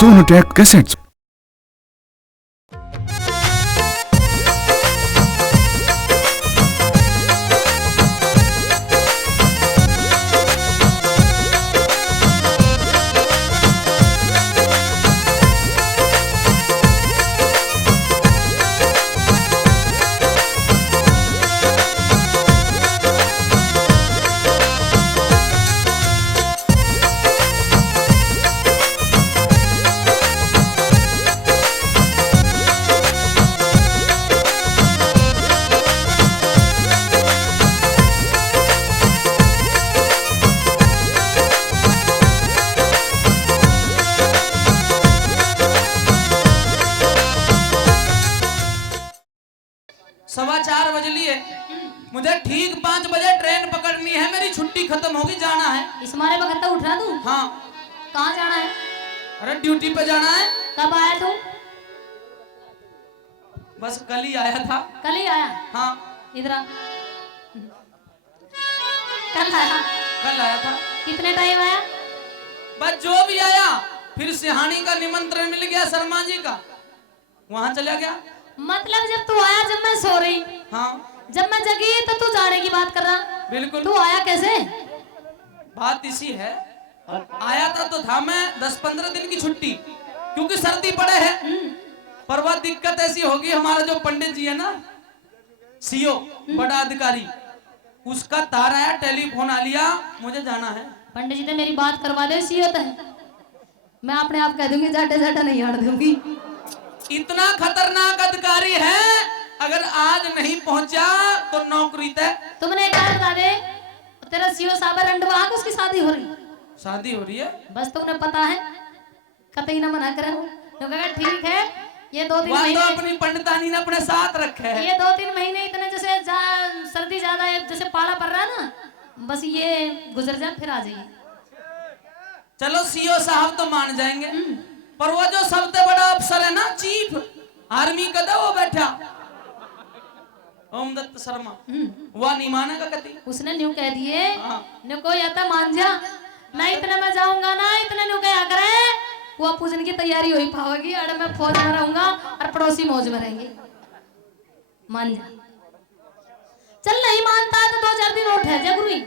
Sonotech cassettes. सवा 4 बज लिए, मुझे ठीक 5 बजे ट्रेन पकड़नी है, मेरी छुट्टी खत्म होगी, जाना है। इस मारे वक्त उठ रहा तू? हाँ। कहाँ जाना है? अरे ड्यूटी पे जाना है। कब आया तू? बस कल ही आया था। कल ही आया? हाँ। इधर आ। कल आया? कल आया था। कितने टाइम आया? बस जो भी आया, फिर सिहानी का निमंत्रण मिल गया शर्मा जी का, वहां चला गया। मतलब जब तू आया, जब मैं सो रही, हाँ, जब मैं जगी तो तू जाने की बात कर रहा। बिल्कुल। तू आया कैसे? बात इसी है, आया था तो था मैं 10-15 दिन की छुट्टी, क्योंकि सर्दी पड़े है। पर वह दिक्कत ऐसी होगी, हमारा जो पंडित जी है ना, सीओ बड़ा अधिकारी, उसका तार आया, टेलीफोन आ लिया, मुझे जाना है। पंडित जी ने मेरी बात करवा दे, सी होता है, मैं अपने आप कह दूंगी, जाटे जाटा नहीं हट दूंगी। इतना खतरनाक अधिकारी है, अगर आज नहीं पहुंचा तो नौकरी तय। तुमने एक बात बता दे, तेरा सीओ साहब रंडवा को उसकी शादी हो रही? शादी हो रही है। बस तुमने पता है, कतई ना मना करे। तो कहा ठीक है, ये 2-3 तो महीने अपनी पंडितानी ने अपने साथ रखे है। ये 2-3 महीने इतने जैसे सर्दी ज्यादा है, जैसे पाला पड़ रहा है ना, बस ये गुजर जाए फिर आ जाइए। चलो सीओ साहब तो मान जाएंगे, पर वो जो सबसे बड़ा अफसर है ना, चीफ आर्मी का था, वो बैठा ओम दत्त शर्मा, वह नहीं मानेगा कति। उसने न्यू कह दिए, हाँ। ने कोई आता मान जा ना, इतने मैं जाऊंगा ना, इतने न्यू कहा करे, वो पूजन की तैयारी हो ही पाएगी, अरे मैं फौज में रहूंगा और पड़ोसी मौज में रहेंगे। मान जा। चल नहीं मानता तो 2-4 दिन और ठहर जा गुरु,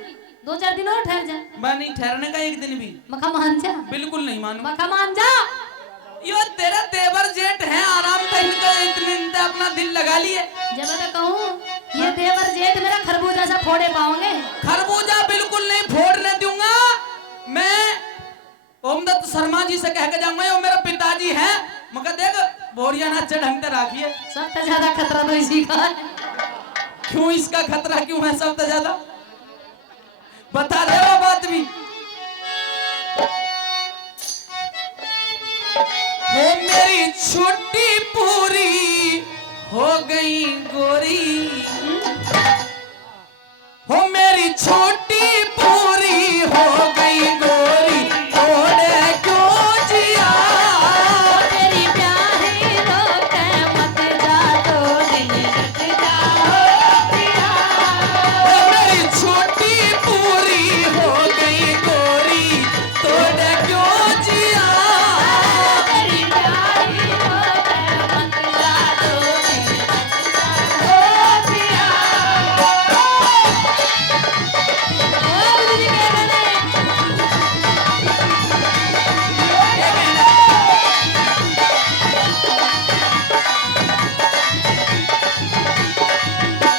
2-4 दिन और ठहर जा। मैं नहीं ठहरने का एक दिन भी। मखा मान जा। बिल्कुल नहीं मानूंगा। मखा मान जा। यो तेरा देवर जेठ है, आराम से इतने अपना दिल लगा लिए। जब मैं कहूँ ये देवर जेठ मेरा खरबूजा सा फोड़े पाओगे? खरबूजा बिल्कुल नहीं फोड़ने दूंगा। मैं ओम दत्त शर्मा जी से कह के जाऊंगा, ये मेरा पिताजी है, मगर देख बोरिया नाचे ढंग से राखिए। सबसे ज्यादा खतरा तो इसी का है। क्यों इसका खतरा क्यों है सबसे ज्यादा, बता दे वो बात भी। हो मेरी छुट्टी पूरी हो गई गोरी, हो मेरी छुट्टी पूरी हो गई गोरी, थोड़े क्यों जिया तेरी प्यारी रोके मत जा, 2 दिन रुक जा पिया। हो मेरी छुट्टी पूरी हो गई गोरी, थोड़े क्यों जिया तेरी प्यारी रोके मत जा, 2 दिन रुक जा पिया। ओ गुरु जी कह रहे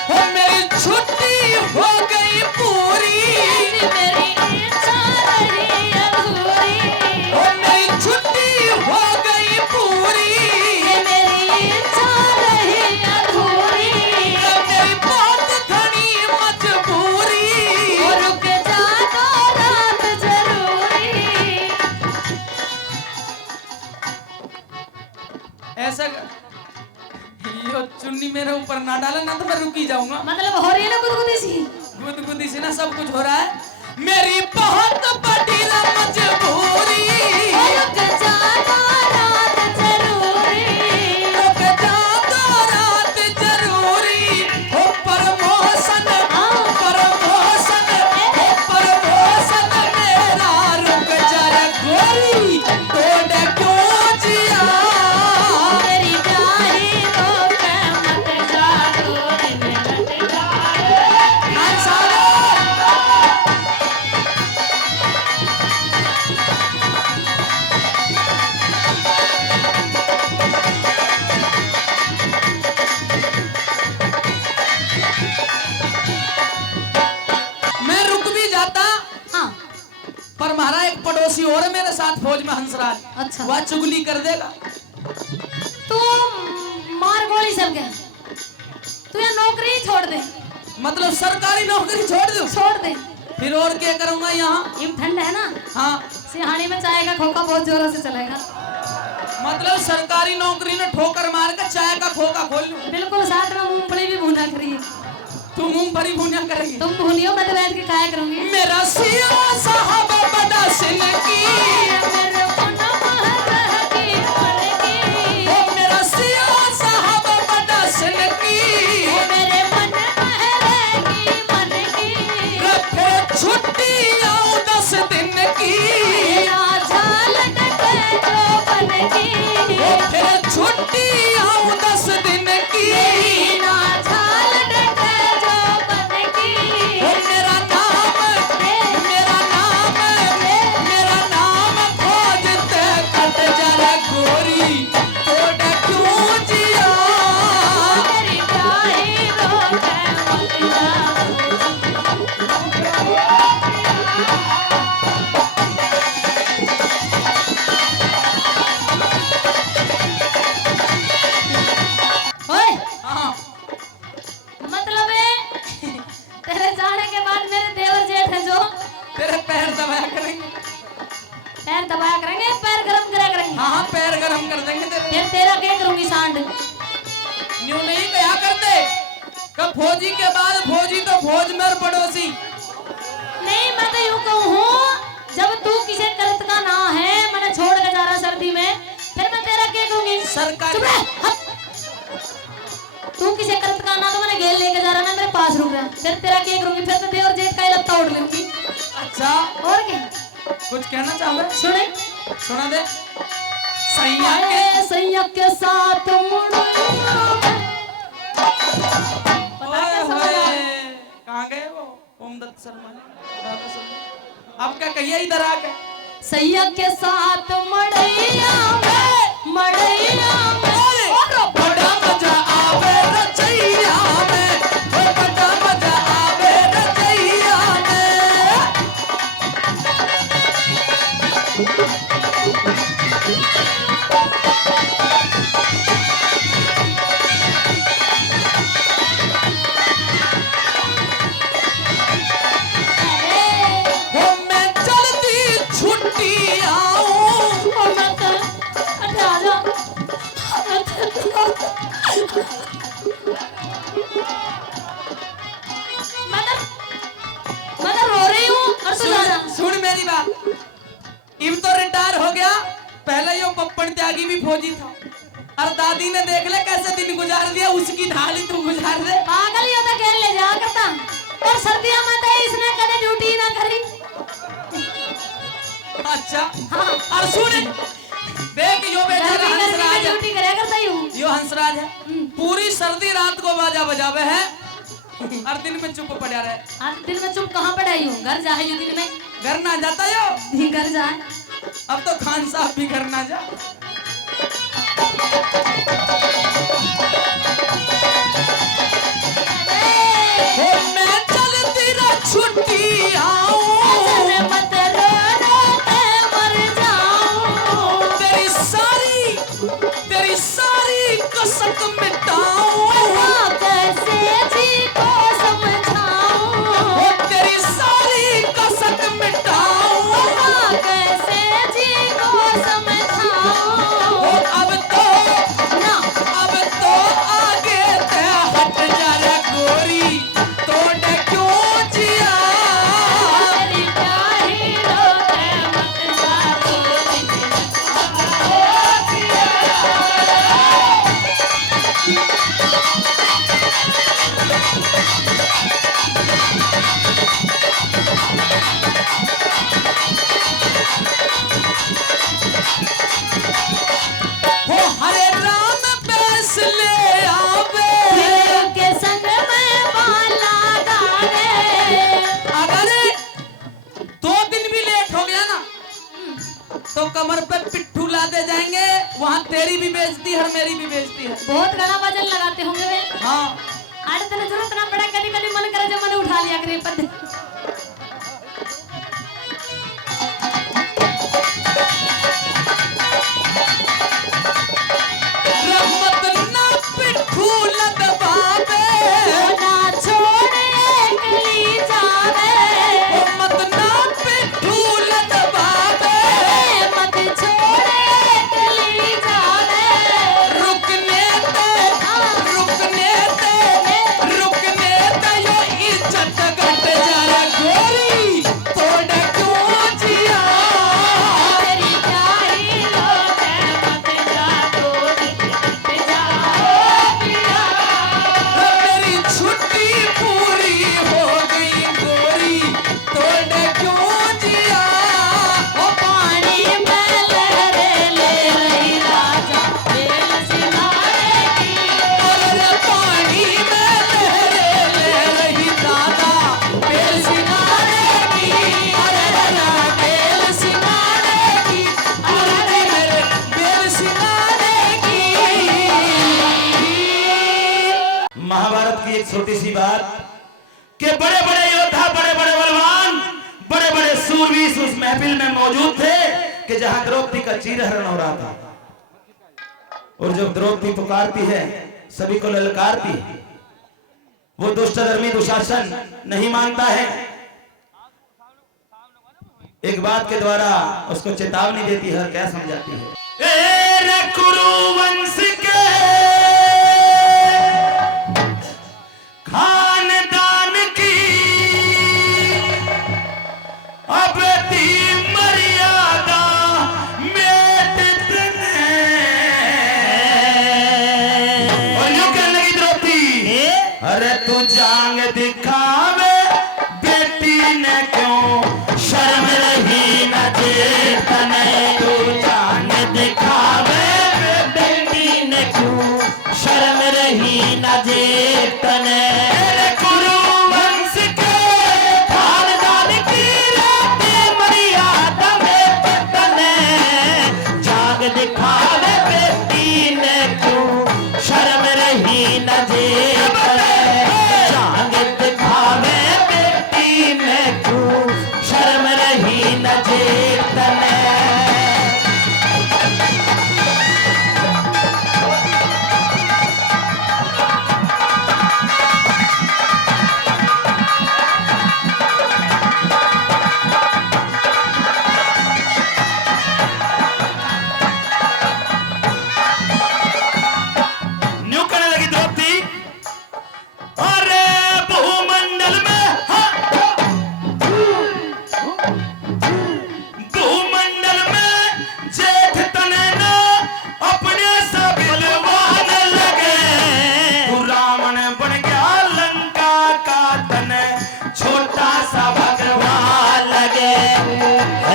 हो मेरी छुट्टी हो गई पूरी, मेरी इच्छा रही अधूरी, हो मेरी छुट्टी हो गई पूरी, मेरी इच्छा रही अधूरी, मेरी बहुत घनी मजबूरी, रुक जा तो रात जरूरी। ऐसा यो चुन्नी मेरे ऊपर ना डाला ना तो मैं रुकी जाऊंगा। मतलब हो रही है ना गुदगुदी सी? गुदगुदी से ना सब कुछ हो रहा है, मेरी बहुत बड़ी ना मजबूरी, रुक जा तो रात जरूरी, रुक जा तो रात जरूरी, हो प्रमोशन हो प्रमोशन मेरा रुक जा रे गोरी, तोड़े क्यों साथ फौज में हंसराज। अच्छा। वह चुगली कर देगा। तू मार गोली सब गया, तू ये नौकरी ही छोड़ दे। मतलब सरकारी नौकरी छोड़ दूं? छोड़ दे। फिर और क्या करूंगा यहाँ? ये ठंड है ना, हाँ। सिहानी में चाय का खोखा बहुत जोरों से चलेगा। मतलब सरकारी नौकरी में ठोकर मार कर चाय का खोखा खोल लूं? बिल्कुल, साथ में मूंगफली भी भूना करिए। तू मूंगफली भुनिया करेगी? तुम भूनियो, मैं तो बैठ के खाया करूंगी। मेरा सिया साहब बड़ा सिनकी, मेरे पनम रहती मन की, ओ मेरा सिया साहब बड़ा सिनकी, मेरे मन रहेगी मन की, रखे छुट्टी आऊं 10 दिन की, मेरा झाल डटे जो बन की, ओ फिर छुट्टी आऊं 10 दिन की, मेरा झाल डटे जो बन की, ओ मेरा नाम खोज ते कट जरा गोरी, तोड़ क्यों जिया, मेरी प्यारी रोके मत जा। ओए, हाँ। मतलब है तेरे जाने के बाद मेरे देवर जेठ है जो तेरे पैर दबाया करेंगे। पैर दबाया करेंगे, पैर गरम करा करेंगे। हाँ हाँ, पैर गरम कर देंगे तेरे। फिर तेरा क्या करूंगी सांड। न्यू नहीं कहा करते कब फौजी के बाद फौजी तो फौज में और पड़ोसी। नहीं, मैं तो यूं कहूँ, जब तू किसी करत का ना है, मैंने छोड़ के जा रहा सर्दी में, फिर मैं तेरा क्या करूंगी। सरकारी- चुप रह, हट। तू किसी करत का ना तो मैंने घेर लेके जा रहा ना, मेरे पास रुक रहा, फिर तेरा क्या करूंगी। फिर तो देवर जेठ का ही लत्ता उड़ लूंगी। अच्छा, और क्या कुछ कहना चाहूंगा? सुने, सुना दे। सैया के सैया के साथ मुड़ूंगा मैं। पता ओए क्या समझ होए, आ- कहाँ गए वो ओमदत्त शर्मा ने? बाबा शर्मा। अब क्या कहिए इधर आके? सैया के साथ मड़ैया में, मड़ैया में, और बड़ा मजा आवे रचैया में, ओ बड़ा मजा आवे रचैया में। हो मैं जल्दी छुट्टी आऊं, मैं रो रही हूँ और तू जा सुन, सुन मेरी बात। इब तो रिटायर हो गया, पहले यो पप्पन त्यागी भी फौजी था, और दादी ने देख ले कैसे दिन गुजार दिया, उसकी ढाली तू गुजार दे। पागल ही होता, खेल ले जा करता। और सर्दियों में तो इसने कभी ड्यूटी ना करी। अच्छा, हाँ, और सुन देख यो बेचारा गर्मी में हंसराज है, ड्यूटी करे करता ही हूँ। यो हंसराज है, पूरी सर्दी रात को बाजा बजावे है और दिन में चुप पड़ा रहे। आज दिन में चुप कहाँ पड़ाई हूँ, घर जाए यो दिन में, घर ना जाता यो, घर जाए। अब तो खान साहब भी घर ना जा। हो मैं जल्दी रा छुट्टी आऊं, मत रो रो के मर जाऊं, तेरी सारी कसक मिटाऊं, कैसे जी को समझाऊं, हो तेरी सारी कसक मिटाऊं, कैसे जी को समझाऊं। हो अब तो ना, आगे ते हट जा रे गोरी, तोड़ क्यों जिया, तेरी प्यारी रोके मत जा। हो हरे राम पैस ले आवे, के संग में बाला गावे। अगर 2 दिन भी लेट हो गया ना तो कमर पे पिट्ठू लाते जाएंगे, वहाँ तेरी भी बेइज्जती है और मेरी भी बेइज्जती है। बहुत घना वजन लगाते होंगे वे। हाँ, आज तेरे जरूरत ना पड़ा, कभी कभी मन करे जो मैंने उठा लिया करे पद। थी एक छोटी सी बात कि बड़े बड़े योद्धा, बड़े बड़े बलवान, बड़े बड़े सूरवीर उस महफिल में मौजूद थे कि जहां द्रौपदी का चीरहरण हो रहा था। और जब द्रौपदी पुकारती है, सभी को ललकारती है, वो दुष्टधर्मी दुशासन नहीं मानता है, एक बात के द्वारा उसको चेतावनी देती है और क्या समझाती है। ए कुरुवंश के खानदान की अब ती मर्यादा मेट तने। और यूं कहने लगी द्रौपदी, अरे तू जांग दिखावे बेटी ने क्यों शर्म रही न जेतने। तू जांग दिखावे बेटी ने क्यों शर्म रही न जेतने।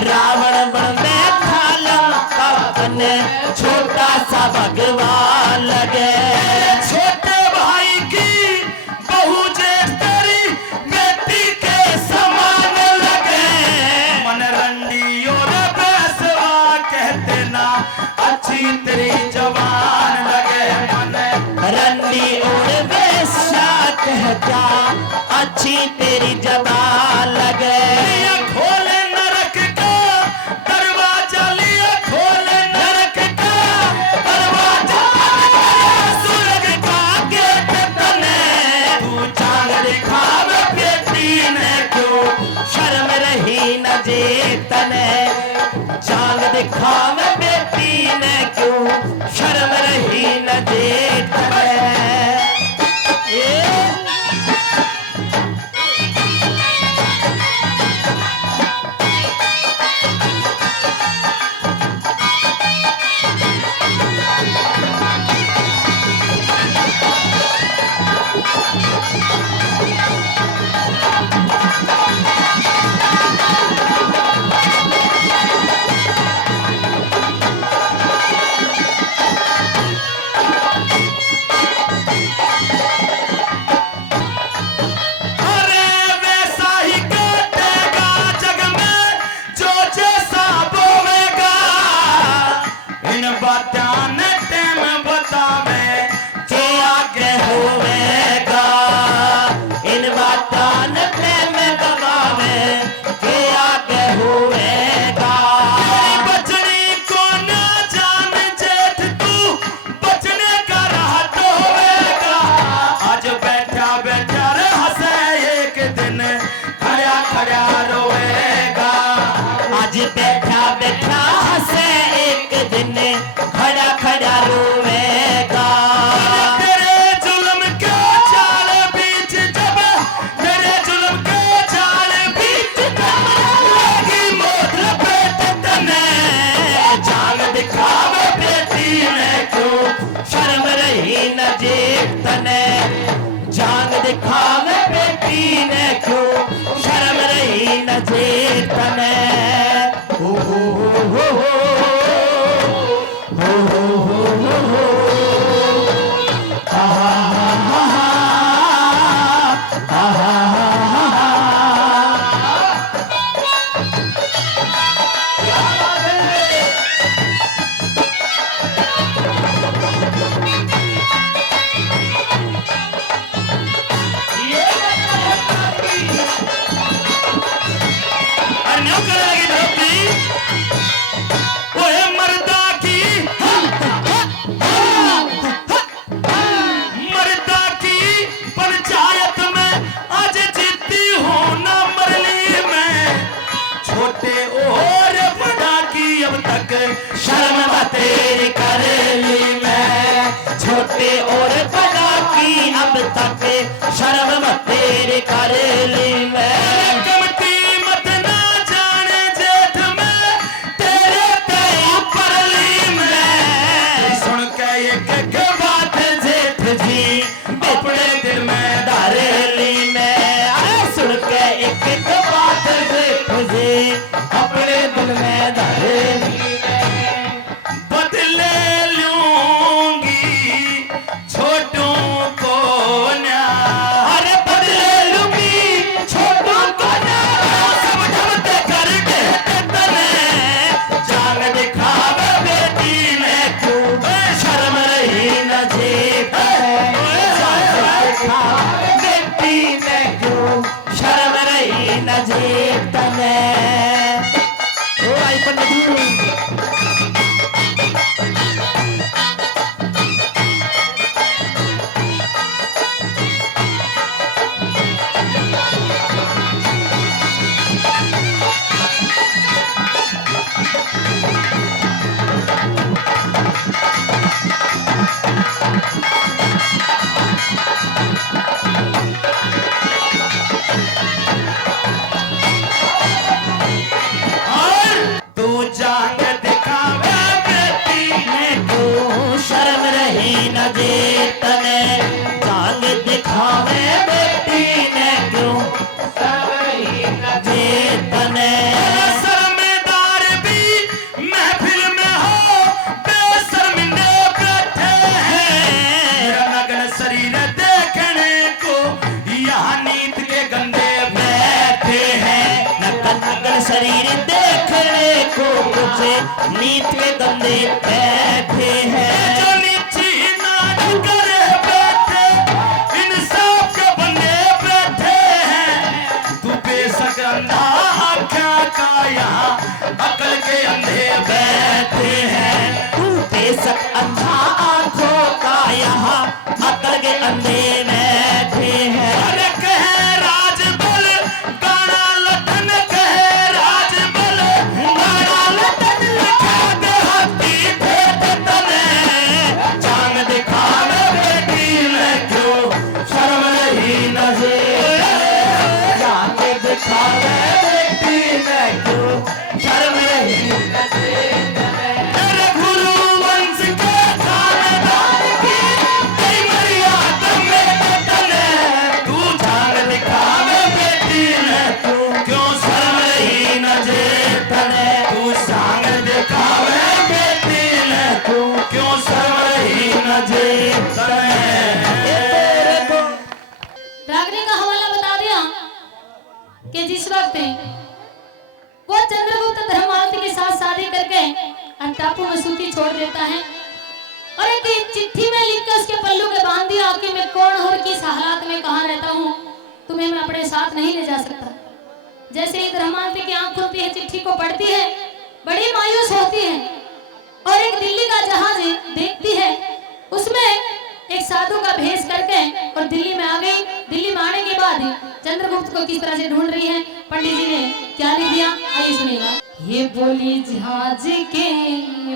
रावण बन बैठा लंका बने, छोटा सा भगवान लगे। छोटे भाई की बहू जेठ तेरी बेटी के समान लगे। मन रंडी और बेसवा कहते ना अच्छी तेरी जवान लगे। मन रंडी और बेसा कहता अच्छी तेरी जवान लगे। चांद दिखावे बेटी ने क्यों शर्म रही न जेतने। एक एक बात जेठ जी अपने दिल में धारे लीने। सुन के एक एक बात जेठ जी अपने दिल में धारे लीने। बदले लूंगी छोटों को ना, अरे बदले लूंगी छोटों को ना। सब ढलते करके तने जान दिखावे बेटी ने क्यों शर्म रही न जीत। बेटी ने क्यों शर्म रही न जीत ने। ओ आई पंडित शरीर देखने को मुझे नीत के गंदे बैठे हैं। जो नीची नाच करे बैठे इंसाफ के बंदे बैठे हैं। तू बेशक अंधा आँखों का यहाँ अकल के अंधे बैठे हैं। तू बेशक अंधा आँखों का यहाँ अकल के अंधे बैठे हैं। अरे कहे राज बल गाना लठन कहे राज बल गाना लठन लिखा दे हाथी भेद तने। जान दिखावे बेटी में क्यों शर्म नहीं नजर। जान दिखावे बेटी में क्यों शर्म नहीं नजर। तेरे गुरु वंश के खानदान की कई मर्यादा में तने। तू जान दिखावे बेटी में क्यों शर्म नहीं नजर तने। तू जान दिखावे बेटी में क्यों शर्म नहीं नजर तने। रागनी का हवाला बता दिया कि जिस वक्त वो चंद्रगुप्त धर्मावती के साथ शादी करके टापू में सूती छोड़ देता है और एक चिट्ठी में लिख कर उसके पल्लू के बांध दिया कि मैं कौन और किस हालात में कहाँ रहता हूँ, तुम्हें मैं अपने साथ नहीं ले जा सकता। जैसे ही धर्मावती की आंख खुलती है, चिट्ठी को पढ़ती है, बड़ी मायूस होती है और एक दिल्ली का जहाज देखती है। उसमें एक साधु का भेष करके और दिल्ली में आ गई। दिल्ली में आने के बाद चंद्रगुप्त को किस तरह से ढूंढ रही है, पंडित जी ने क्या लिख दिया आइए सुनिएगा। ये बोली जहाज के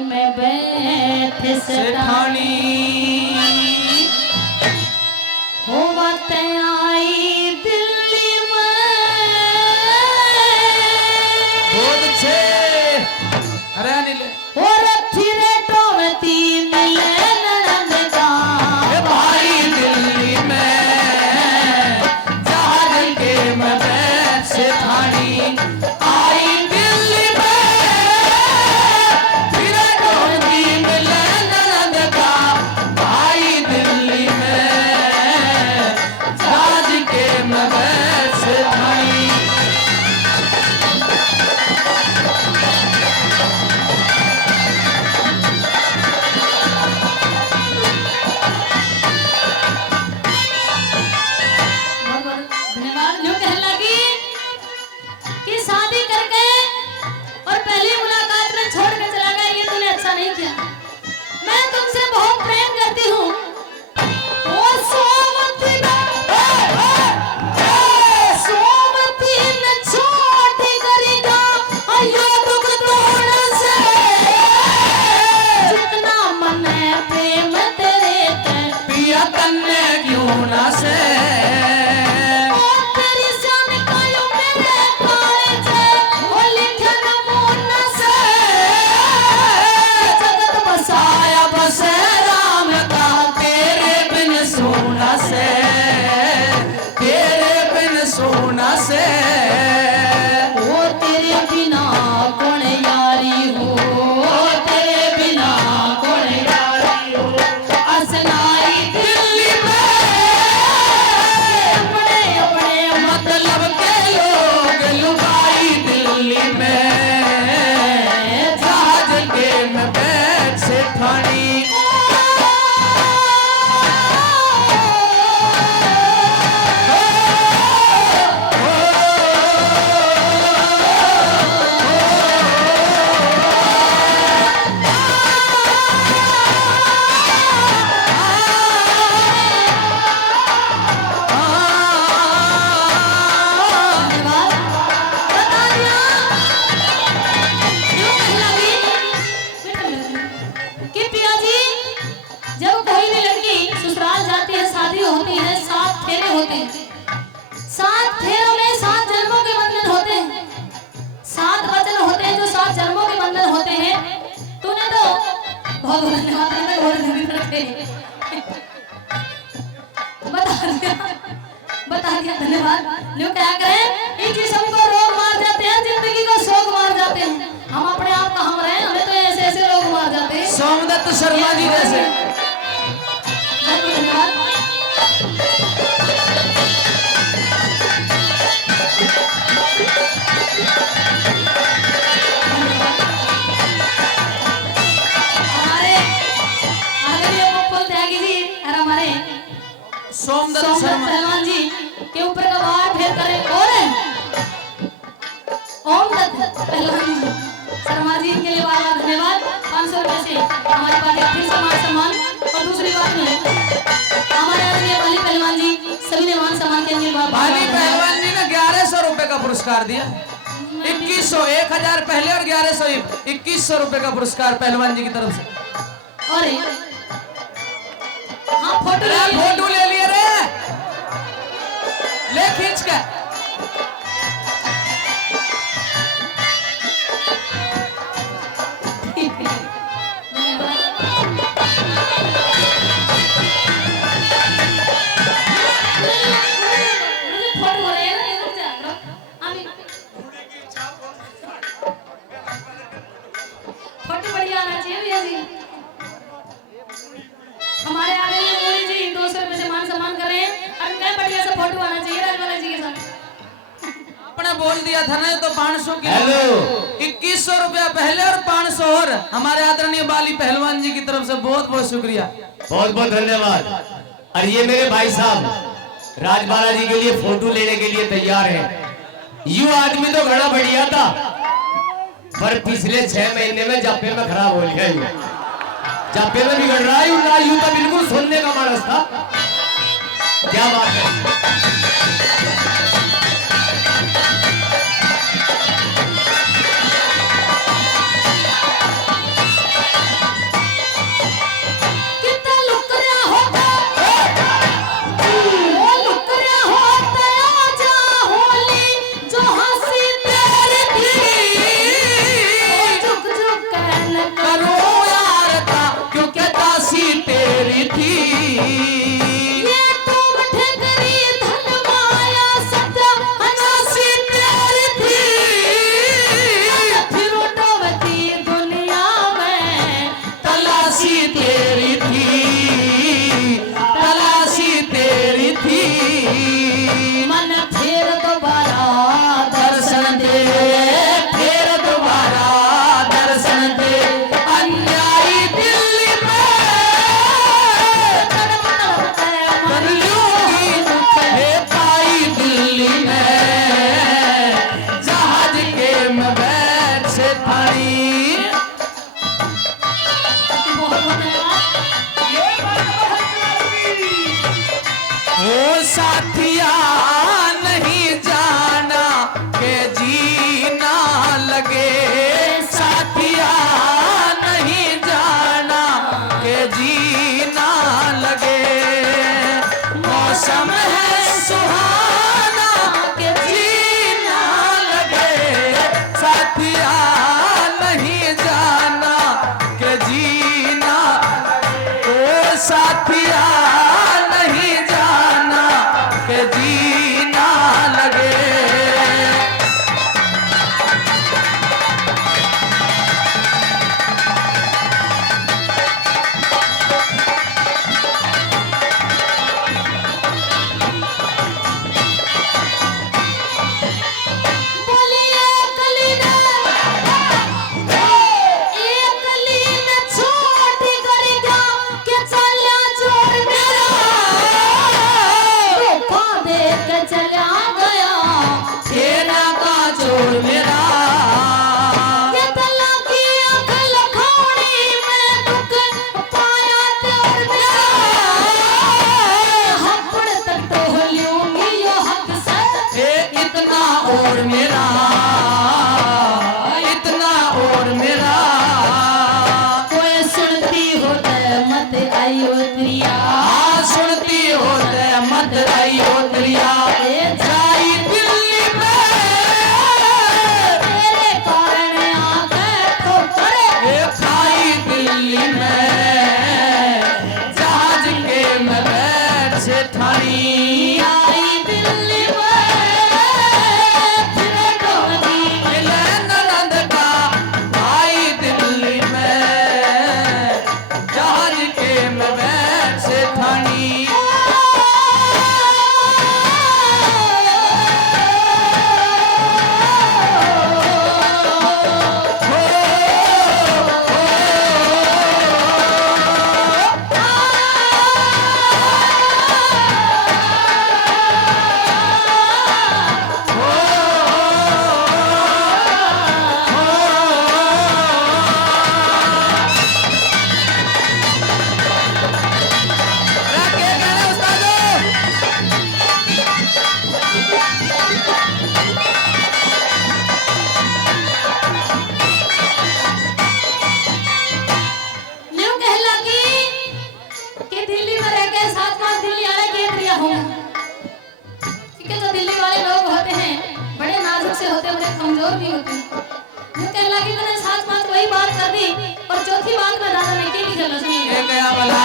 मैं बैठ सेठानी हो बात आई दिल्ली में। बहुत अच्छे। अरे अनिल और अच्छी रेटों में 3 ननद का भाई दिल्ली में जहाज के मैं बैठ सेठानी आई दिल्ली में। फिर 2 3 ननद का बता दिया धन्यवाद। लोग क्या करें, इन जिस्म को रोग मार जाते हैं, जिंदगी को शोक मार जाते हैं। हम अपने आप का हम रहे, हमें तो ऐसे ऐसे रोग मार जाते हैं। सोमदत्त शर्मा जी जैसे। धन्यवाद। हमारे आदरणीय गोपाल त्यागी जी और हमारे सोमदत्त सोमदत्त शर्मा पहलवान जी के ऊपर का वार फेर करें और ओमदत्त पहलवान जी शर्मा जी के लिए वाला धन्यवाद। 500 रुपए से हमारे पास फिर मान सम्मान। और दूसरी बात में हमारे आदरणीय बाली पहलवान जी सभी ने मान सम्मान के लिए बाली पहलवान जी ने 1100 रुपए का पुरस्कार दिया। 2100, 1000 पहले और 1100, 2100 रुपए का पुरस्कार पहलवान जी की तरफ से। और हाँ फोटो ले लिए रे, ले खींच के। हमारे आदरणीय मोदी जी 200 रुपए से मान सम्मान कर रहे हैं और क्या बढ़िया सा फोटो आना चाहिए राजवाला जी के साथ। आपने बोल दिया था ना तो 500 की। हेलो 2100 रुपया पहले और 500 और हमारे आदरणीय बाली पहलवान जी की तरफ से बहुत बहुत शुक्रिया। बहुत बहुत धन्यवाद। और ये मेरे भाई साहब राजबाला जी के लिए फोटो लेने के लिए तैयार हैं। यू आदमी तो बड़ा बढ़िया था, पर पिछले 6 महीने में जापे में खराब हो गया। जापे में बिगड़ रहा है ना, यू तो बिल्कुल सुनने का मानस था। क्या बात है। साथिया नहीं जाना के जीना लगे, साथिया नहीं जाना के जीना लगे। मौसम है सुहाना के जीना लगे, साथिया नहीं जाना के जीना। ओ साथिया नहीं जाना के जीना लगे। सुनती हो मत आई उतरिया जाई दिल्ली में तेरे कारण आके ठोकर खाई दिल्ली में होंगे, क्योंकि जो दिल्ली वाले लोग होते हैं बड़े नाजुक से होते हैं, बड़े कमजोर भी होते हैं। जो कह लगी मैंने साथ बात वही बात कर दी और चौथी बात में दादा ने की चलो सुनिए। ये गया वाला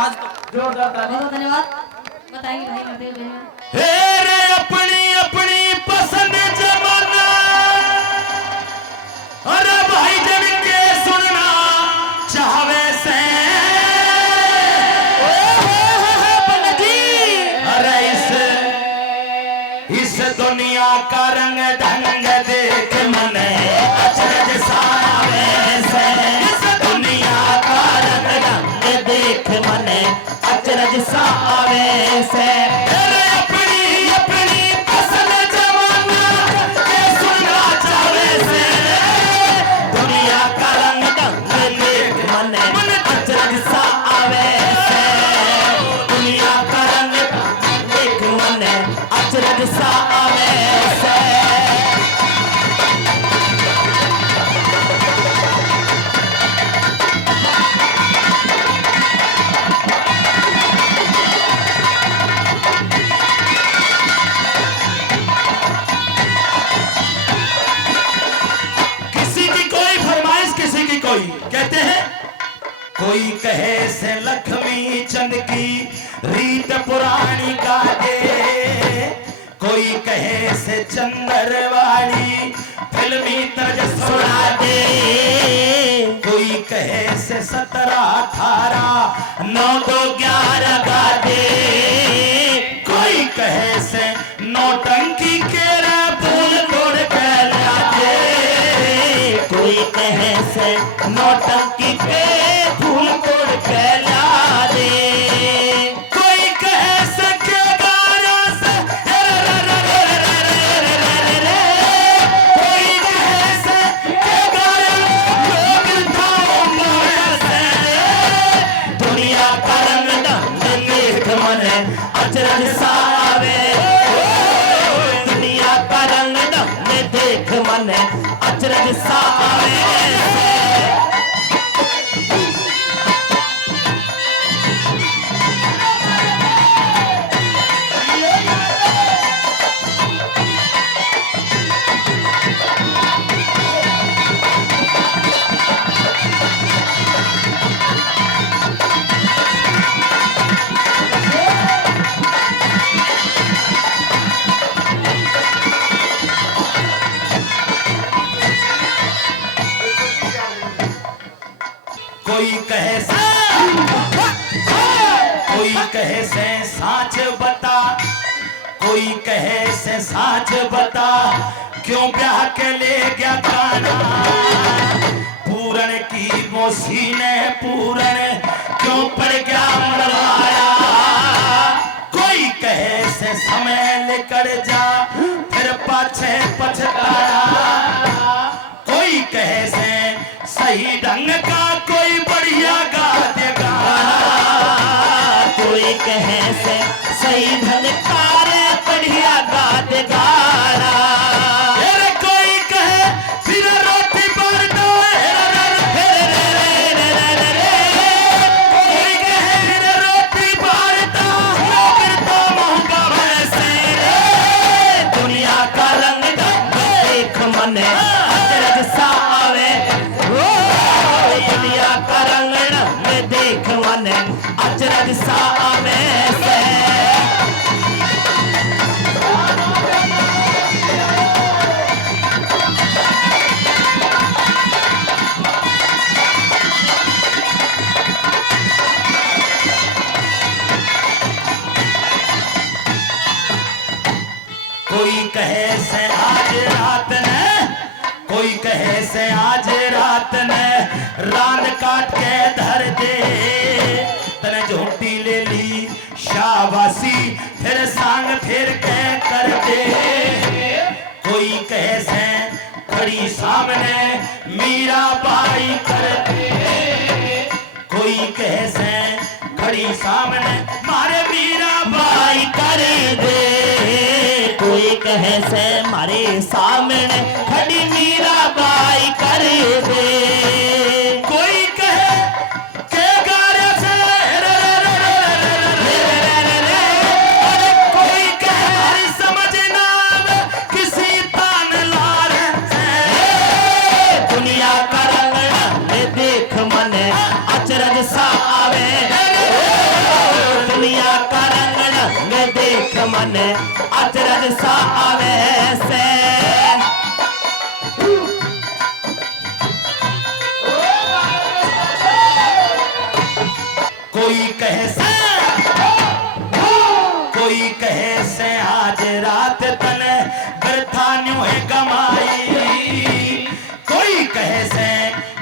आज जोरदार बहुत धन्यवाद बताएंगे भाई नरदेव भैया। हे रे अपनी अपनी पसंद जमाना, अरे भाई जब के सुनना चाहवे से अरे इस दुनिया का रंग ढंग देख मन अचरज सावे से, इस दुनिया का रंग ढंग देख मन अचरज सावे से। अरे अपनी अपनी पसंद जमाना के सुनना चाहे से, दुनिया का रंग ढंग देख मन अचरज सावे से, दुनिया का रंग देख मन अचरज सावे से। कहते हैं कोई कहे से लक्ष्मी चंद की रीत पुरानी गाजे, कोई कहे से चंद्रवाणी फिल्मी तर्ज सुना दे, कोई कहे से 17 18 9 2 11 गा दे, कोई कहे से नौटंकी के फूल तोड़ के ला दे, कोई कहे से नौटंकी के फूल तोड़ के ला दे, कोई कहे से के गारा से कोई कहे से के गारा लोग उठाओ से, दुनिया का रंग ढंग देख मन अचरज सावे, दुनिया का रंग ढंग देख मन अचरज सावे। कोई कहे से कोई कहे से साच बता, कोई कहे से साच बता, क्यों ब्याह के ले गया गाना, पूरन की मौसी ने पूरन क्यों पड़ गया मरवाया, कोई कहे से समय लेकर जा फिर पाछे पछताया, कोई कहे से सही ढंग का कोई बढ़िया गा दे गाना, कोई कहे से सही ढंग का रे बढ़िया गा दे गाना, कोई कहे फिर रोटी पर दो कहे से आज रात ने रान काट के धर दे, तने झोटी ले ली शाबाशी फिर सांग फिर के कर दे। कोई कहे से खड़ी सामने मीरा बाई कर दे, कोई कहे से खड़ी सामने मारे मीरा बाई कर दे, कोई कहे से मारे सामने खड़ी मीरा बाई कर दे। कोई कहे के गारे से रे रे रे रे रे रे रे, अरे कोई कहे हरी समझ ना आवे किसी तान लार से। दुनिया का रंग देख मन अचरज सा आवे, दुनिया का रंग देख मन अचरज सा आवे से। कोई कहे से, कोई कहे से आज रात तने बरथान्यू है कमाई, कोई कहे से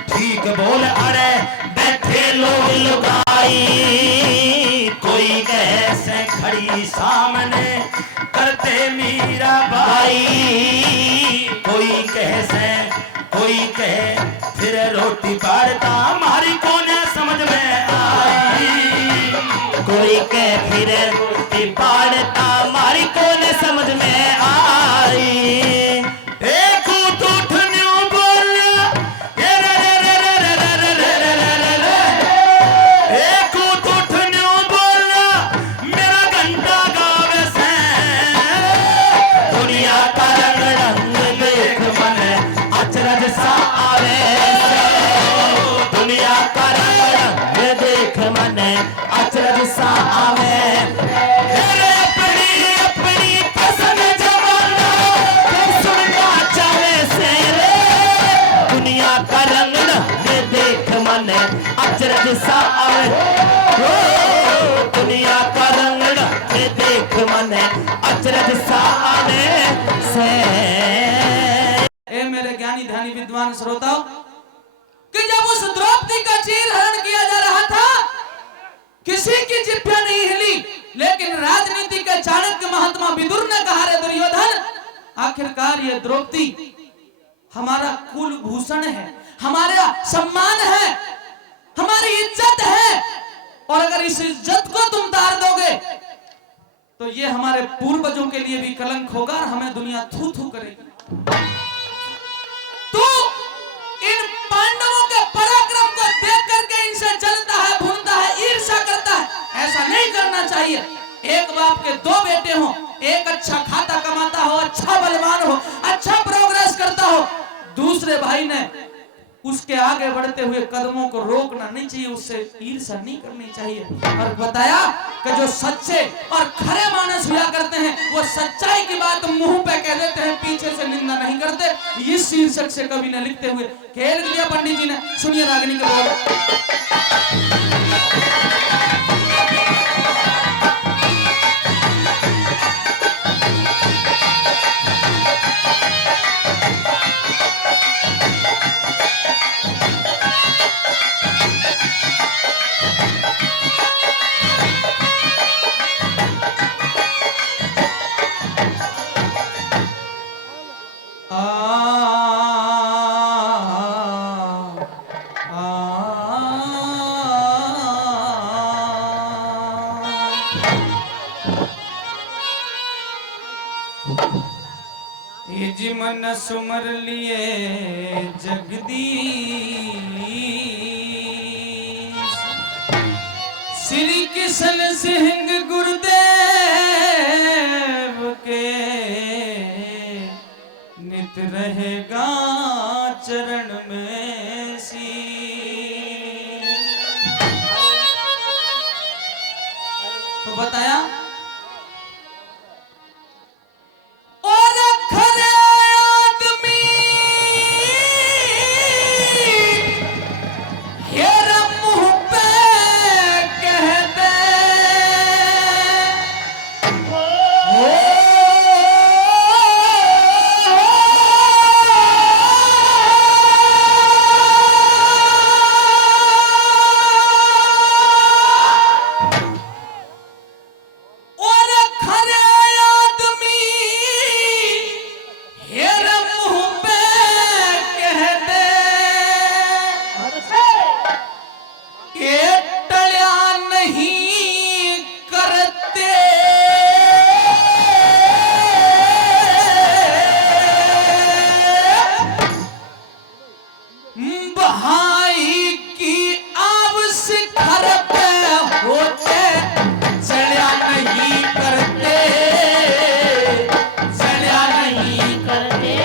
ठीक बोल अरे बैठे लोग लुगाई, कोई कहे से खड़ी सामने करते मीरा बाई, कोई कहे से कोई कहे फिर रोटी पाड़ता हमारी कोने समझ में आई, कोई के फिर पाड़ता मारी को न समझ में आई। एक उठ न्यू बोल रे रे रे रे रे रे रे रे रे रे, एक उठ न्यू बोल मेरा घंटा गावे से। दुनिया का रंग देख मन अचरज सा आवे, दुनिया का रंग देख मन अचरज सा आवे। मेरे अपनी अपनी पसंद जमाना सुनना चाहे से रे, दुनिया का रंग देख मन अचरज सा आवे, ओ दुनिया का रंग देख मन अचरज सा आवे से। ए मेरे ज्ञानी ध्यानी विद्वान श्रोताओं, कि जब उस द्रौपदी का चीर हरण किया जा रहा था किसी की जिभ्या नहीं हिली, लेकिन राजनीति के चाणक्य महात्मा विदुर ने कहा रे दुर्योधन, आखिरकार ये द्रौपदी हमारा कुल भूषण है, हमारा सम्मान है, हमारी इज्जत है, और अगर इस इज्जत को तुम तार दोगे तो ये हमारे पूर्वजों के लिए भी कलंक होगा और हमें दुनिया थू थू करेगी। तू इन पांडवों के पराक्रम को देख करके इनसे जलता है, भूनता है, ईर्ष्या करता है, ऐसा नहीं करना चाहिए। एक बाप के दो बेटे हों, एक अच्छा खाता कमाता हो, अच्छा बलवान हो, अच्छा प्रोग्रेस करता हो, दूसरे भाई ने उसके आगे बढ़ते हुए कदमों को रोकना नहीं चाहिए, उससे ईर्ष्या नहीं करनी चाहिए। और बताया कि जो सच्चे और खरे मानस हुआ करते हैं वो सच्चाई की बात मुंह पे कह देते हैं, पीछे से निंदा नहीं करते। इस शीर्षक से कवि ने लिखते हुए खेल दिया पंडित जी ने। सुनिए रागिनी के बोल। जी मन सुमर लिए जगदीश, श्री किशन सिंह गुरुदेव के नित रहेगा चरण में सी। तो बताया भाई की आव शिखर पे होते चढ़ा नहीं करते, चढ़ा नहीं करते।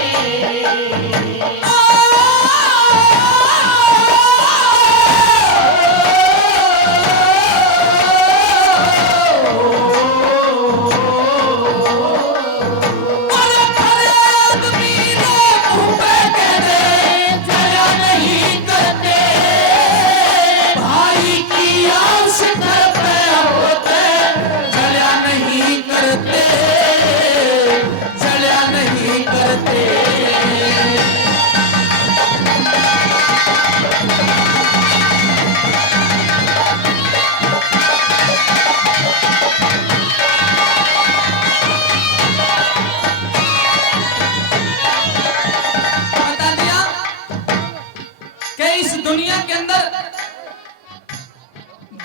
दुनिया के अंदर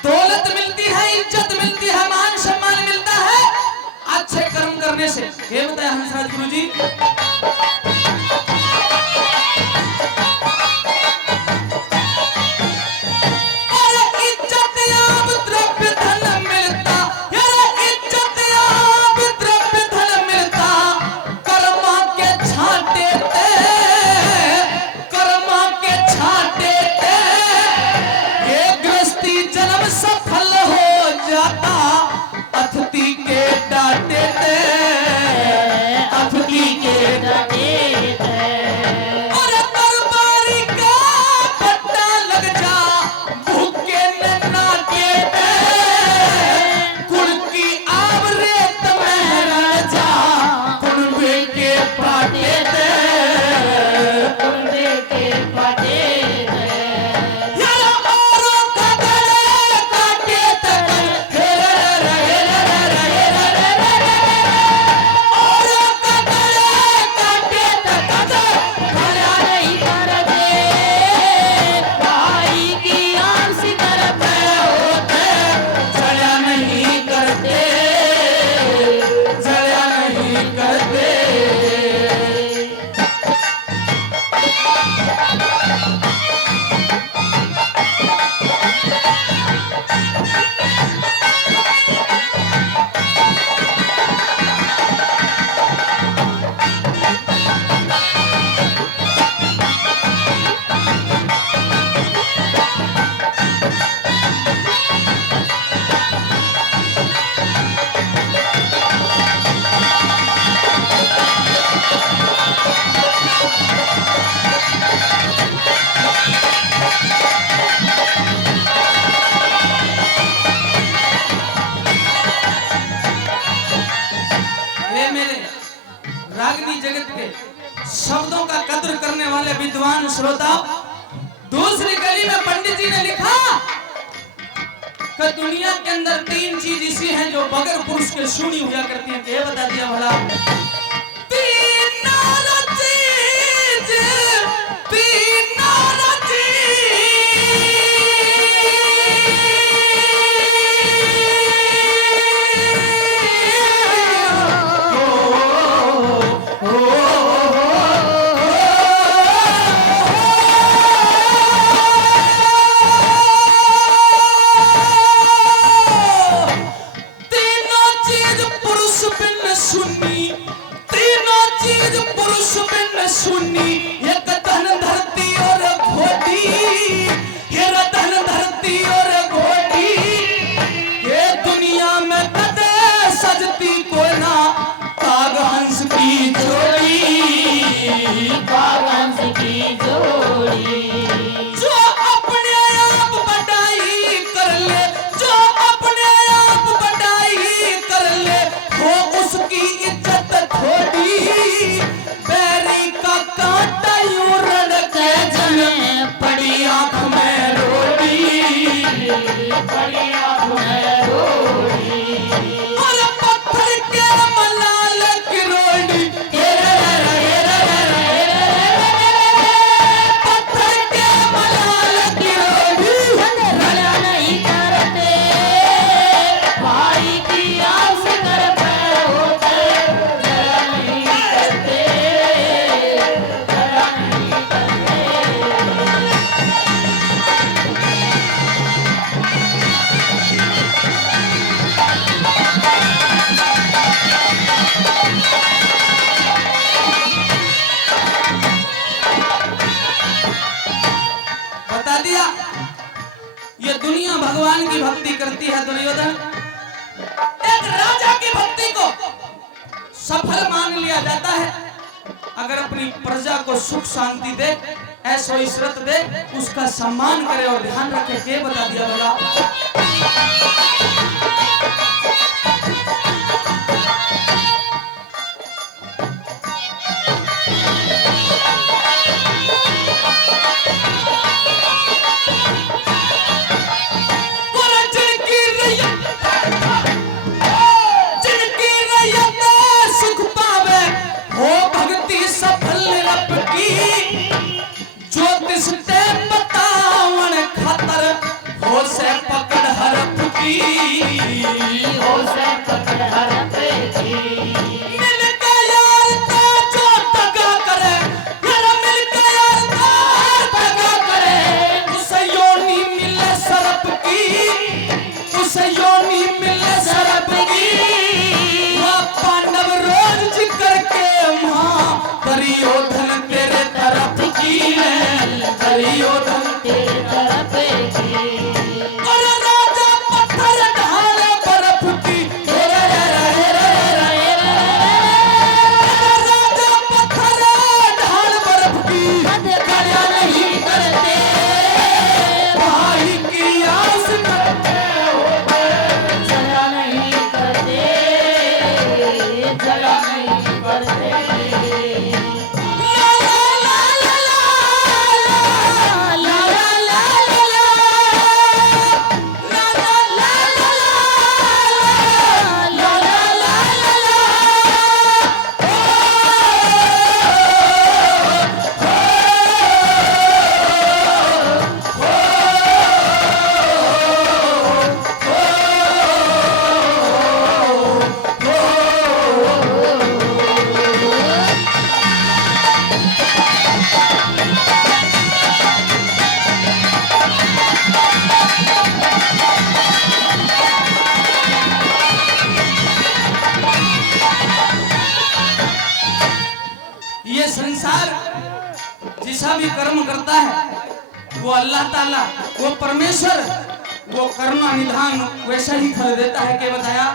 दौलत मिलती है, इज्जत मिलती है, मान सम्मान मिलता है अच्छे कर्म करने से। ये बताया हंसराज गुरु जी। शब्दों का कद्र करने वाले विद्वान श्रोता, दूसरी कली में पंडित जी ने लिखा कि दुनिया के अंदर 3 चीज ऐसी हैं जो बगैर पुरुष के शून्य हुआ करती हैं। क्या बता दिया भला? सुन्नी एक धन धरती और घोटी, ये धन धरती और घोटी, ये दुनिया में कदे सजती कोई ना कागहंस की जोड़ी, कागहंस की जोड़ी। जो अपने आप बढ़ाई कर ले, जो अपने आप बढ़ाई कर ले, वो उसकी इज्जत थोड़ी। कांटा यूं रड़के जने पड़ी आंख में रोड़ी, पड़ी आंख में रोड़ी। और पत्थर के मलाल की रोड़ी, पत्थर के दुनिया भगवान की भक्ति करती है दुर्योधन, एक राजा की भक्ति को सफल मान लिया जाता है अगर अपनी प्रजा को सुख शांति दे, ऐशो इशरत दे, उसका सम्मान करे और ध्यान रखे। के बता दिया बोला जिसा भी कर्म करता है वो अल्लाह ताला, वो परमेश्वर, वो करुणा निधान वैसा ही फल देता है। के बताया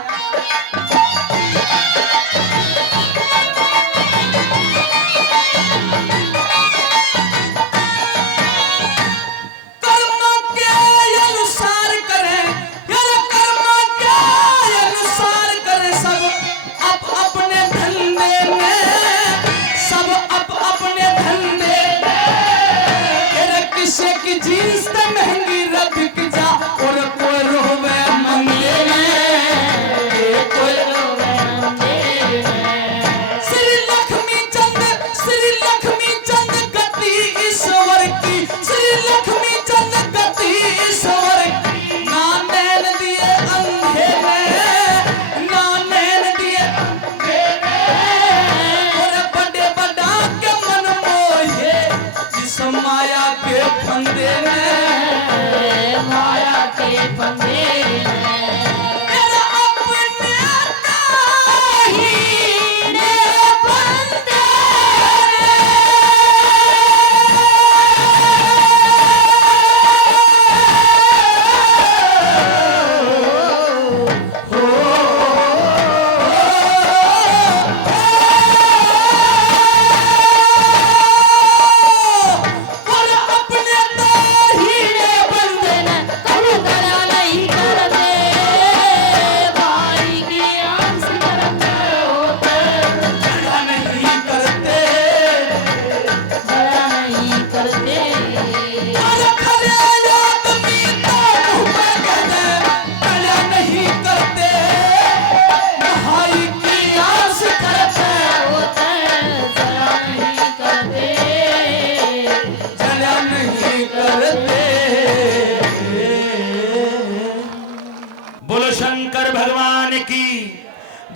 शंकर भगवान की।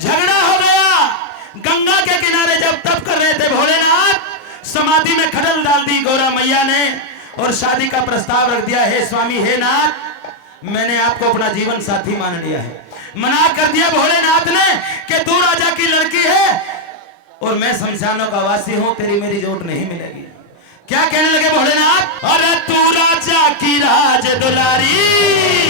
झगड़ा हो गया गंगा के किनारे जब तप कर रहे थे भोलेनाथ, समाधि में खड़ल डाल दी गौरा मैया ने और शादी का प्रस्ताव रख दिया। हे स्वामी, हे नाथ, मैंने आपको अपना जीवन साथी मान लिया है। मना कर दिया भोलेनाथ ने कि तू राजा की लड़की है और मैं शमशानों का वासी हूं, तेरी मेरी जोड़ नहीं मिलेगी। क्या कहने लगे भोलेनाथ? अरे तू राजा की राज दुलारी,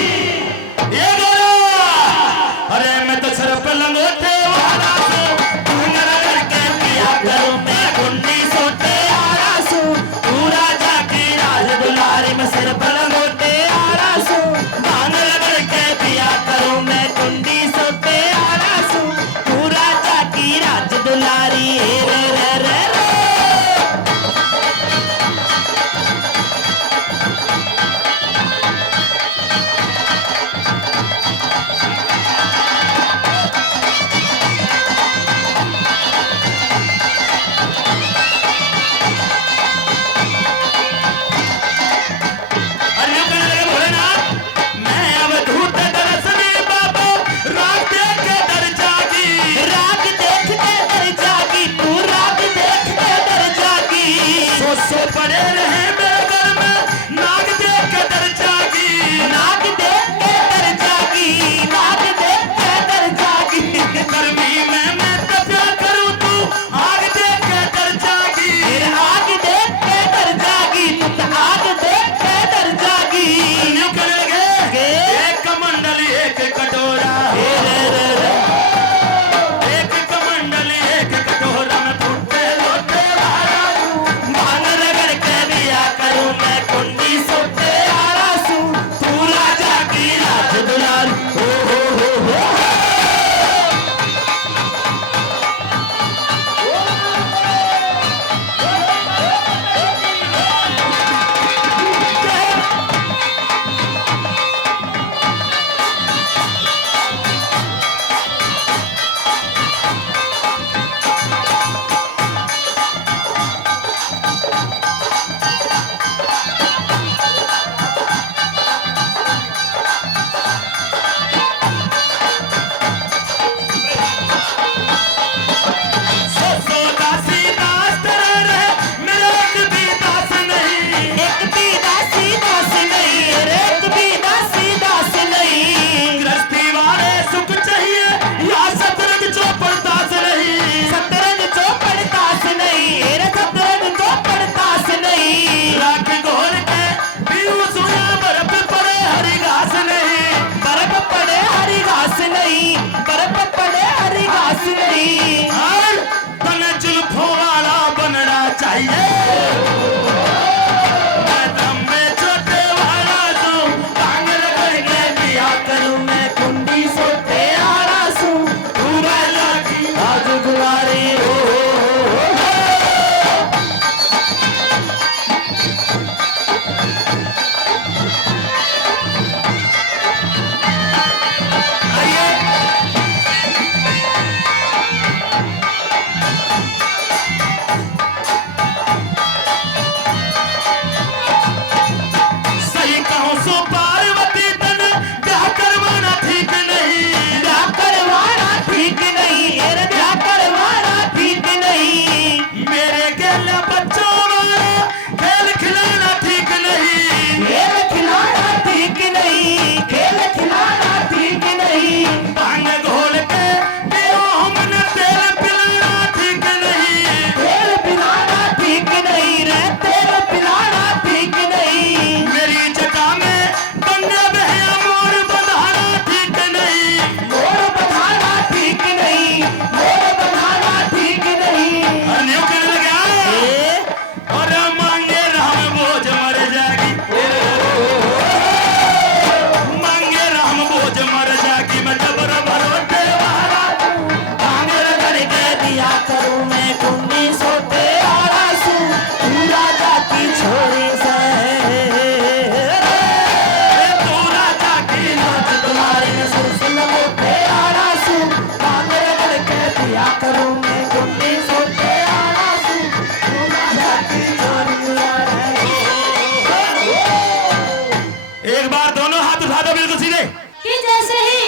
एक बार दोनों हाथ उठा दो बिल्कुल सीधे। कि जैसे ही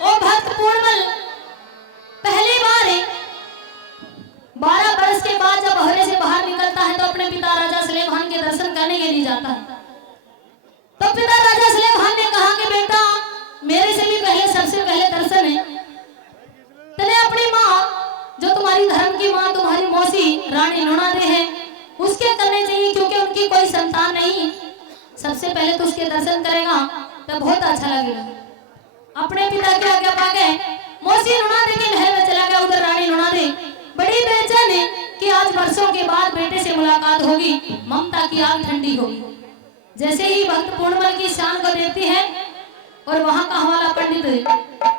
वो भक्त पूर्णमल पहली बार 12 वर्ष के बाद जब हरे से बाहर निकलता है तो अपने पिता राजा सलेमान के दर्शन करने के लिए जाता है। तो पिता राजा सलेमान ने कहा कि बेटा मेरे से भी पहले सबसे पहले दर्शन है तेरे अपनी माँ जो तुम्हारी धर्म की माँ तुम्हारी मौसी रानी नूनादे है उसके करने चाहिए, क्योंकि उनकी कोई संतान नहीं। सबसे पहले तो उसके दर्शन करेगा तो बहुत अच्छा लगेगा। अपने पिता के आगे पाके मौसी नूनादे के महल में चला गया। उधर रानी नूनादे बड़ी बेचैन है कि आज वर्षों के बाद बेटे से मुलाकात होगी, ममता की आग ठंडी होगी। जैसे ही भक्त पूर्णमल की शान को देखती है और वहां का हवाला पंडित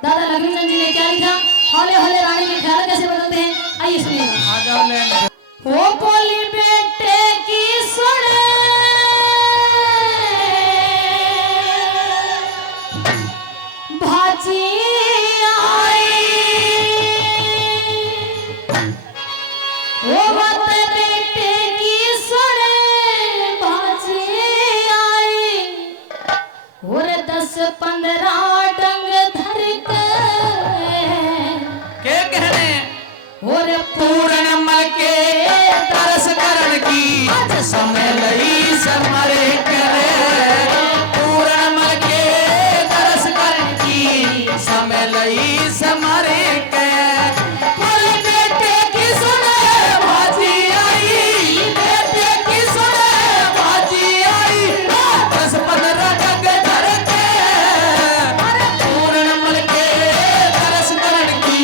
दादा लक्ष्मीचंद जी ने क्या लिखा, हौले हौले रानी के ख्याल कैसे बदलते हैं, आइए सुनिएगा। आ जाओ ले वो बोली बेटे की सुने भाजी आई, वो बात बेटे की सुने भाजी आई, और 10-15 डंग धर के क्या कहने और पूर्णमल के तरस करण की समय लई समरे करे, पूर्णमल के तरस करण की समय लई समरे के। बोले बेटे की सुने भाजी आई, बेटे की सुने भाजी आई, 10-15 डंग धर के पूर्णमल के तरस करण की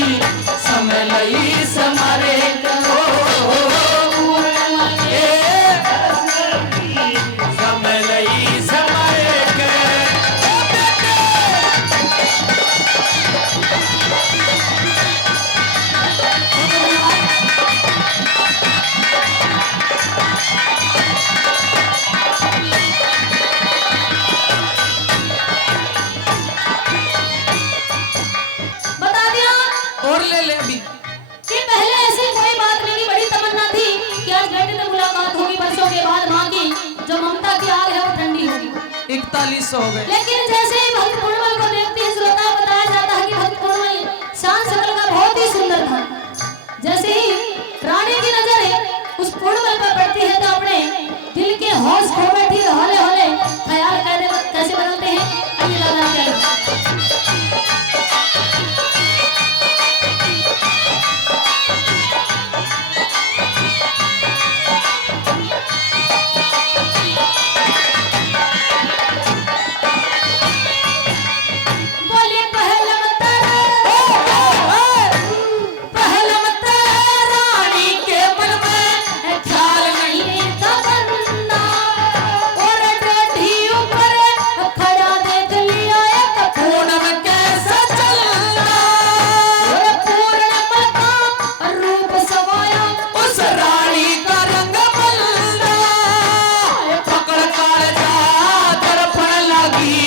समय लई समरे करो, समय लई समरे के। बता दिया और ले अभी कि पहले ऐसी कोई बात नहीं, बड़ी तमन्ना थी कि आज बेटे से मुलाकात होगी वर्षों के बाद, माँ की जो ममता की आग है वो ठंडी होगी। 41 हो गए। लेकिन जैसे ही भक्त पूर्णमल को देखती है श्रोता बताया जाता है कि भक्त पूर्णमल शान शकल का बहुत ही सुंदर था। जैसे ही रानी की नजर उस पूर्णमल पर पड़ती है तो अपने दिल के होश खो बैठी है, हौले हौले ख्याल कैसे बदलते हैं, आइए दादा क्या बोले पहलम रानी के मन में ख्याल नहीं था बंदा, और टेढ़ी ऊपर खड़ा देख लिया एक पूनम कैसा चलना, पूर्णमल का रूप समाया उस रानी का रंग बदलना, पकड़ कर जा दर्पण लगी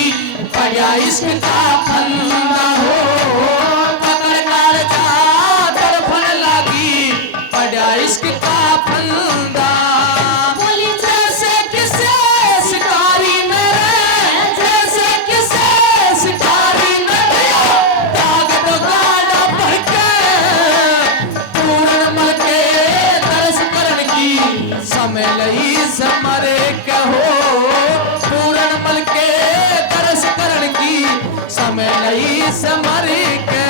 पड़ा इश्क का फंदा हो, पकड़ कर जा दर्पण लगी पड़ा इश्क का फंदा। बोली जैसे किसे शिकारी मेरे, जैसे किसे शिकारी मेरे, दाग तो गाना भर के पूर्णमल के तरस करण की समय लई समरे कहो, पूर्णमल के तरस करण की समय लई समरे के।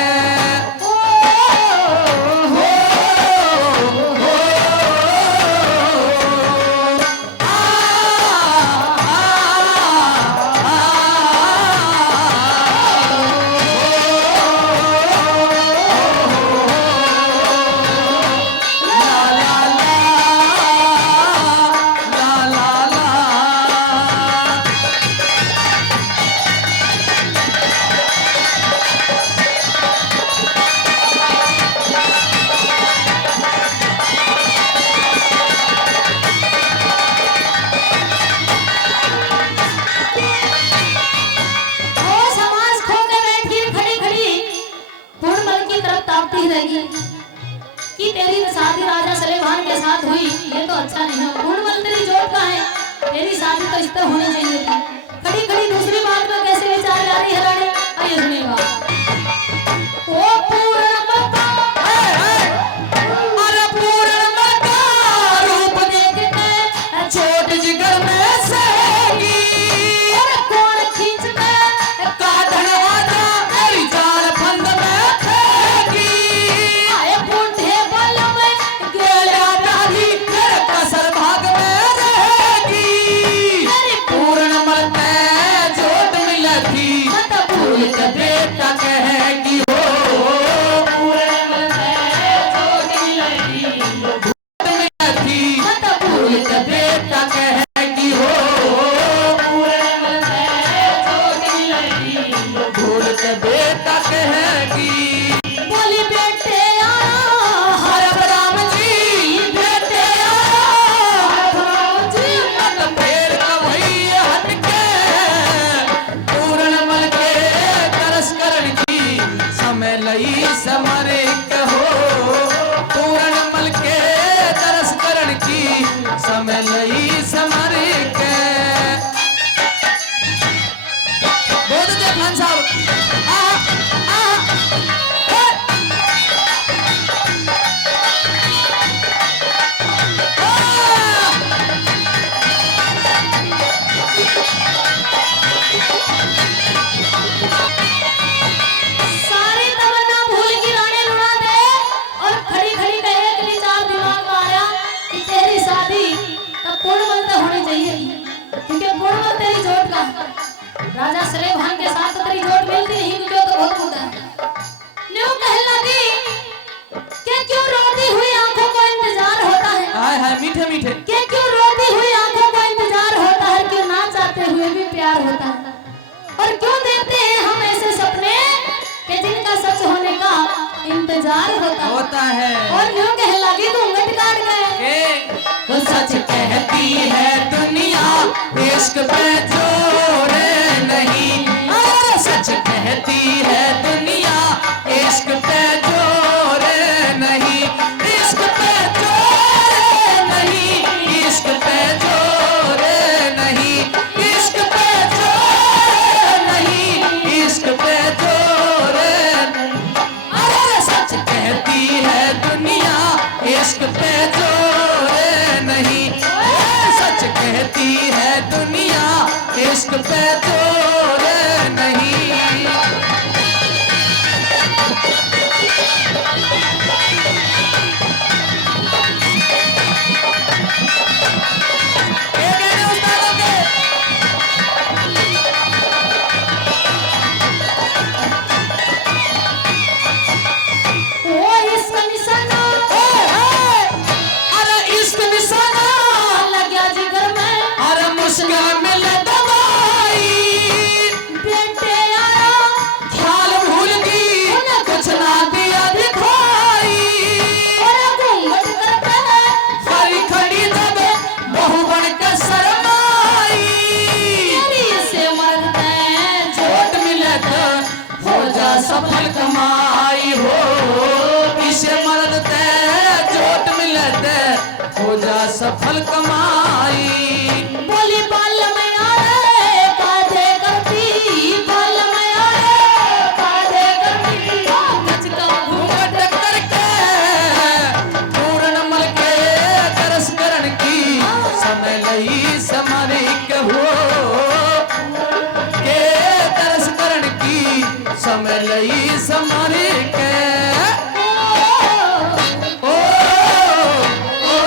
कि तेरी शादी राजा सलेमान के साथ हुई, ये तो अच्छा नहीं है। पूर्णमल तेरी जोड़ का है, तेरी शादी तो इस तरह होनी चाहिए थी। खड़ी खड़ी दूसरी राजा सलेमान के साथ तो तेरी जोड़ मिलती नहीं, मुझे तो बहुत मुद्दा है। न्यू कहने लगी कि क्यों रोती हुई आंखों को इंतजार होता है, हाय हाय मीठे मीठे, कि क्यों रोती हुई आंखों को इंतजार होता है, क्यों ना चाहते हुए भी प्यार होता है, और क्यों देखते हैं हम ऐसे सपने कि जिनका सच होने का इंतजार होता है। और न्यू कहने लगी घूंघट काट गए। वो सच कहती है दुनिया इश्क पे जोर नहीं, अरे सच कहती है दुनिया इश्क पे जोर नहीं, इश्क पे जोर नहीं, इश्क पे जोर नहीं, इश्क पे जोर नहीं, इश्क पे जोर नहीं, अरे सच कहती है दुनिया इश्क पे जोर नहीं, सच कहती है दुनिया इश्क पे जोर नहीं। ओ इश्क निशाना, अरे इश्क निशाना लग गया जिगर में, अरे मुश्किल मिल दवाई, बेटे आया ख्याल भूल गई कुछ ना दिया दिखाई, और घूंघट करता है खड़ी खड़ी जब बहू बन के शर्माई, तेरी से मरते हैं चोट मिले तो हो जा सफल कमाई हो, इसे मर्द ते चोट मिले ते हो जा सफल कमाई। बोली बाल में आए कादे करती, बाल में आए कादे करती, गज का घूंघट करके पूर्ण मल के तरस करण की समय लई समारी के हो, के तरस करण की समय लई समारी के ओ ओ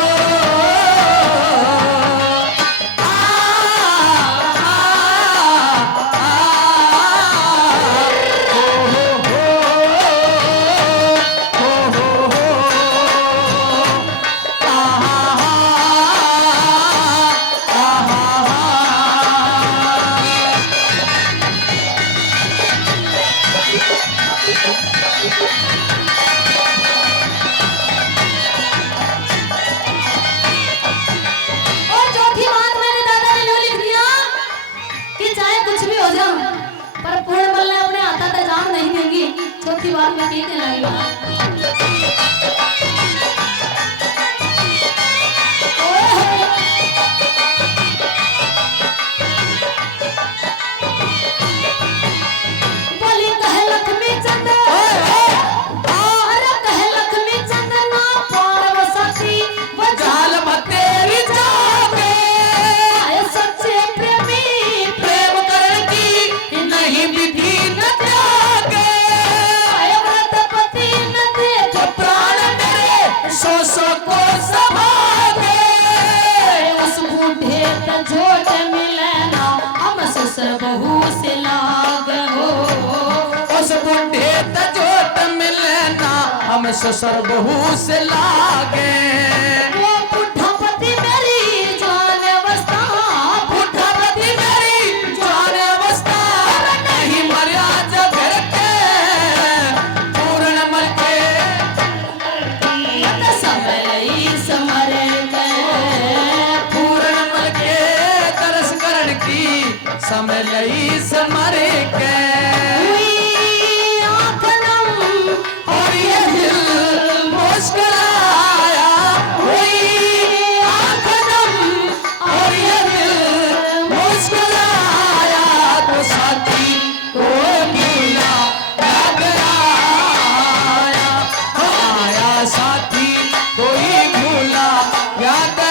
और चौथी बात मैंने दादा ने यूं लिख दिया कि चाहे कुछ भी हो जाए पर पूर्ण बल ने अपने हाथा तक जान नहीं देंगी। चौथी बात मैं कहने लगी ओए होए। बोली कहे लक्ष्मी चंद, अरे कहे लक्ष्मी चंद ना पार्वती जाल तेरी जागे आए सच्चे प्रेमी प्रेम करण की नहीं विधि न त्यागे, आए व्रतपति न देख प्राण मेरे सो सो को सभागे, उस बूढ़े त जोट मिले ना हम ससुर बहू से लाग हो। उस बुढ़े त जोट मिले ना हम ससुर बहू से लागे, वो बुढ़ापति मेरी जान अवस्था, बुढ़ापति मेरी जान अवस्था नहीं मर्या जब घर के पूर्ण मल के मत समरई समरे में पूर्ण मल के तरस करण की समय लई समरे के, हुई आँख नम और ये दिल मुस्कुराया, हुई आँख नम और ये दिल मुस्कुराया, तो साथी को भूला याद आया, आया साथी कोई भूला याद